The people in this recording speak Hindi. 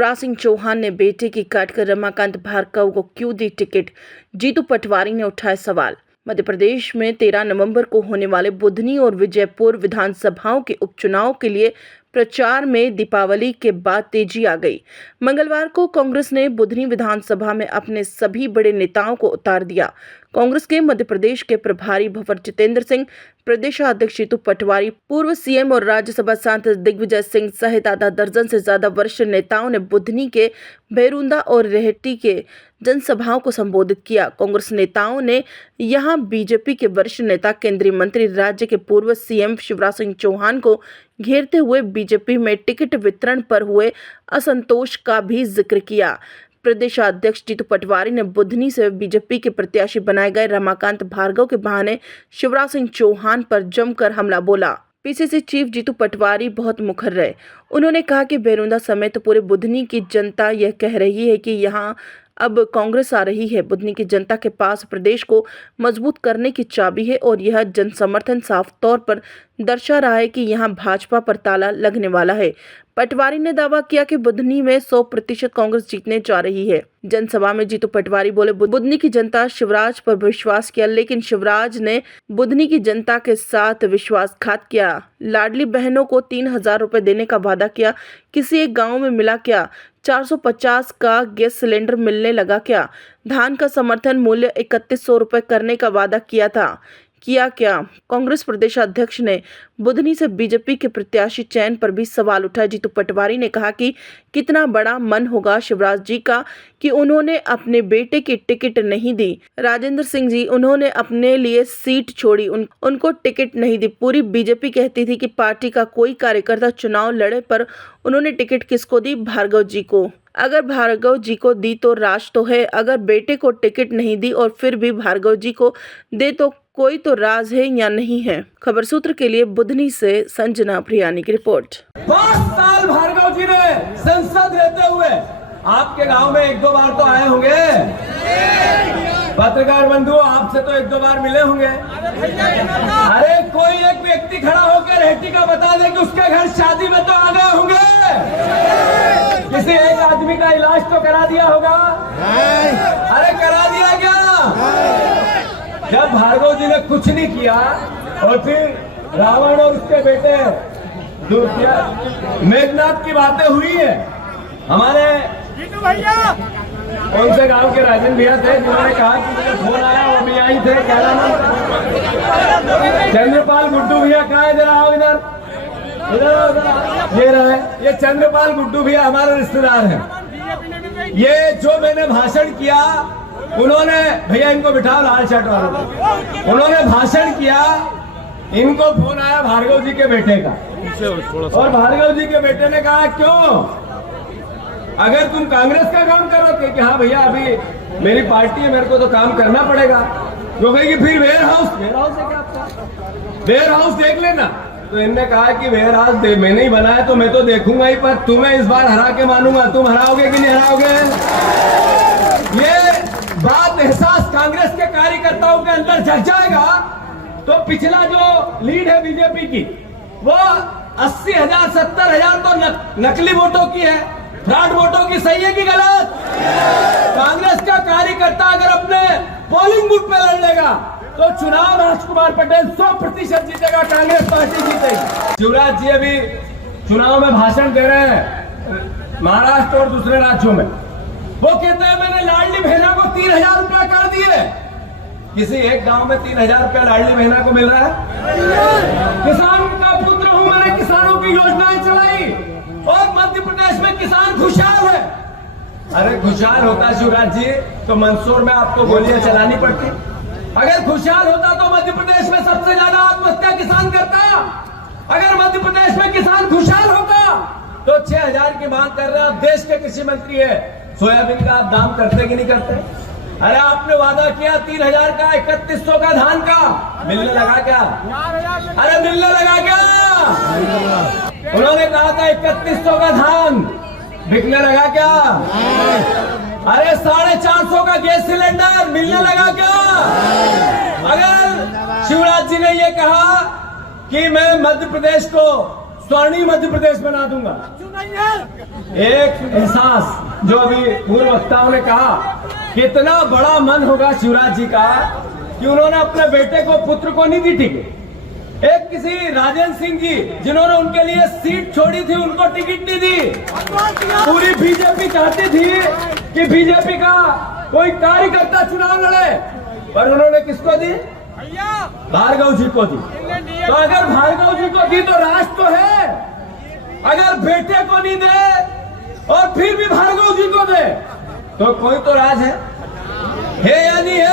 शिवराज सिंह चौहान ने बेटे की काटकर रमाकांत भार्गव को क्यों दी टिकट? जीतू पटवारी ने उठाए सवाल। मध्य प्रदेश में 13 नवंबर को होने वाले बुधनी और विजयपुर विधानसभाओं के उपचुनाव के लिए प्रचार में दीपावली के बाद तेजी आ गई। मंगलवार को कांग्रेस ने बुधनी विधानसभा में अपने सभी बड़े नेताओं को उतार दिया। कांग्रेस के मध्य प्रदेश के प्रभारी भंवर जितेंद्र सिंह, प्रदेशाध्यक्ष जीतू पटवारी, पूर्व सीएम और राज्यसभा सांसद दिग्विजय सिंह सहित आधा दर्जन से ज्यादा वरिष्ठ नेताओं ने बुधनी के भैरुंदा और रेहटी के जनसभाओं को संबोधित किया। कांग्रेस नेताओं ने यहां बीजेपी के वरिष्ठ नेता, केंद्रीय मंत्री, राज्य के पूर्व सीएम शिवराज सिंह चौहान को घेरते हुए बीजेपी में टिकट वितरण पर हुए असंतोष का भी जिक्र किया। प्रदेशाध्यक्ष जीतू पटवारी ने बुधनी से बीजेपी के प्रत्याशी बनाए गए रमाकांत भार्गव के बहाने शिवराज सिंह चौहान पर जमकर हमला बोला। पीसीसी चीफ जीतू पटवारी बहुत मुखर रहे। उन्होंने कहा कि भैरुंदा समेत पूरे बुधनी की जनता यह कह रही है कि यहां अब कांग्रेस आ रही है। बुधनी की जनता के पास प्रदेश को मजबूत करने की चाबी है और यह जन समर्थन साफ तौर पर दर्शा रहा है कि यहां भाजपा पर ताला लगने वाला है। पटवारी ने दावा किया कि बुधनी में 100% कांग्रेस जीतने जा रही है। जनसभा में जीतू पटवारी बोले, बुधनी की जनता शिवराज पर विश्वास किया, लेकिन शिवराज ने बुधनी की जनता के साथ विश्वासघात किया। लाडली बहनों को 3,000 रुपए देने का वादा किया, किसी एक गाँव में मिला क्या? 450 का गैस सिलेंडर मिलने लगा क्या? धान का समर्थन मूल्य 3100 रुपए करने का वादा किया था, किया क्या? कांग्रेस प्रदेशाध्यक्ष ने बुधनी से बीजेपी के प्रत्याशी चयन पर भी सवाल उठाए। जीतू पटवारी ने कहा कि कितना बड़ा मन होगा शिवराज जी का कि उन्होंने अपने बेटे की टिकट नहीं दी। राजेंद्र सिंह जी, उन्होंने अपने लिए सीट छोड़ी, उनको टिकट नहीं दी। पूरी बीजेपी कहती थी कि पार्टी का कोई कार्यकर्ता चुनाव लड़े, पर उन्होंने टिकट किसको दी? भार्गव जी को। अगर भार्गव जी को दी तो राज तो है, अगर बेटे को टिकट नहीं दी और फिर भी भार्गव जी को दे तो कोई तो राज है या नहीं है? खबर सूत्र के लिए बुधनी से संजना प्रियानी की रिपोर्ट। 5 साल भार्गव जी ने संसद रहते हुए आपके गांव में 1-2 बार तो आए होंगे। पत्रकार बंधु, आपसे तो 1-2 बार मिले होंगे। अरे कोई एक व्यक्ति खड़ा होकर रेहटी का बता दे कि उसके घर शादी में तो आ गए होंगे। किसी एक आदमी का इलाज तो करा दिया होगा। अरे करा दिया क्या? जब भार्गव जी ने कुछ नहीं किया और फिर रावण और उसके बेटे मेघनाथ की बातें हुई है। हमारे कौन से गांव के राजन भैया थे जिन्होंने कहा कि मुझे फोन आया, वो भी आई थे। क्या नाम? चंद्रपाल गुड्डू भैया। कहाँ है? जरा आओ इधर। ये रहे, ये चंद्रपाल गुड्डू भैया हमारे रिश्तेदार हैं। ये जो मैंने भाषण किया, उन्होंने, भैया इनको बिठाओ, लाल शर्ट वालों, उन्होंने भाषण किया, इनको फोन आया भार्गव जी के बेटे का। और भार्गव जी के बेटे ने कहा, क्यों? अगर तुम कांग्रेस का काम करोगे कि हाँ भैया अभी मेरी पार्टी है, मेरे को तो काम करना पड़ेगा। वो कहेगी फिर वेयर हाउस है क्या आपका? वेयर हाउस देख लेना। तो इनने कहा कि वेयर हाउस मैंने ही बनाया तो मैं तो देखूंगा ही, पर तुम्हें इस बार हरा के मानूंगा। तुम हराओगे कि नहीं हराओगे? ये बात एहसास कांग्रेस के कार्यकर्ताओं के अंदर जग जाएगा तो पिछला जो लीड है बीजेपी की, वो 80,000 70,000 तो नकली वोटों की है, फ्रॉड वोटों की। सही है कि गलत? कांग्रेस का कार्यकर्ता अगर अपने पोलिंग बूथ पे लड़ लेगा तो चुनाव राजकुमार पटेल 100% जीतेगा, कांग्रेस पार्टी जीतेगी। शिवराज जी अभी चुनाव में भाषण दे रहे हैं महाराष्ट्र और दूसरे राज्यों में। वो कहते हैं मैंने लाडली बहना को 3,000 रुपया कर दिए। किसी एक गांव में 3,000 रुपया लाडली बहना को मिल रहा है? किसान का पुत्र हूं, मैंने किसानों की योजनाएं चलाई और मध्य प्रदेश में किसान खुशहाल है। अरे खुशहाल होता शिवराज जी तो मंदसौर में आपको गोलियां चलानी पड़ती। अगर खुशहाल होता तो मध्य प्रदेश में सबसे ज्यादा आत्महत्या किसान करता। अगर मध्य प्रदेश में किसान खुशहाल होता तो 6,000 की मांग कर रहे हैं। देश के कृषि मंत्री है, सोयाबीन का आप दाम करते कि नहीं करते? अरे आपने वादा किया 3,000 का, 3100 का धान का, मिलने लगा क्या? अरे मिलने लगा क्या? उन्होंने कहा था 3100 का धान, बिकने लगा क्या? अरे 450 का गैस सिलेंडर मिलने लगा क्या? अगर शिवराज जी ने ये कहा कि मैं मध्य प्रदेश को स्वर्णिम मध्य प्रदेश बना दूंगा। एक एहसास जो अभी पूर्व वक्ताओं ने कहा, कितना बड़ा मन होगा शिवराज जी का कि उन्होंने अपने बेटे को, पुत्र को नहीं दी टिकट। एक किसी राजेंद्र सिंह जी जिन्होंने उनके लिए सीट छोड़ी थी, उनको टिकट नहीं दी। पूरी बीजेपी चाहती थी कि बीजेपी का कोई कार्यकर्ता चुनाव लड़े, पर उन्होंने किसको दी? भार्गव जी को दी। तो अगर भार्गव जी को दी तो राज तो है, अगर बेटे को नहीं दे और फिर भी भार्गव जी को दे तो कोई तो राज है या नहीं है?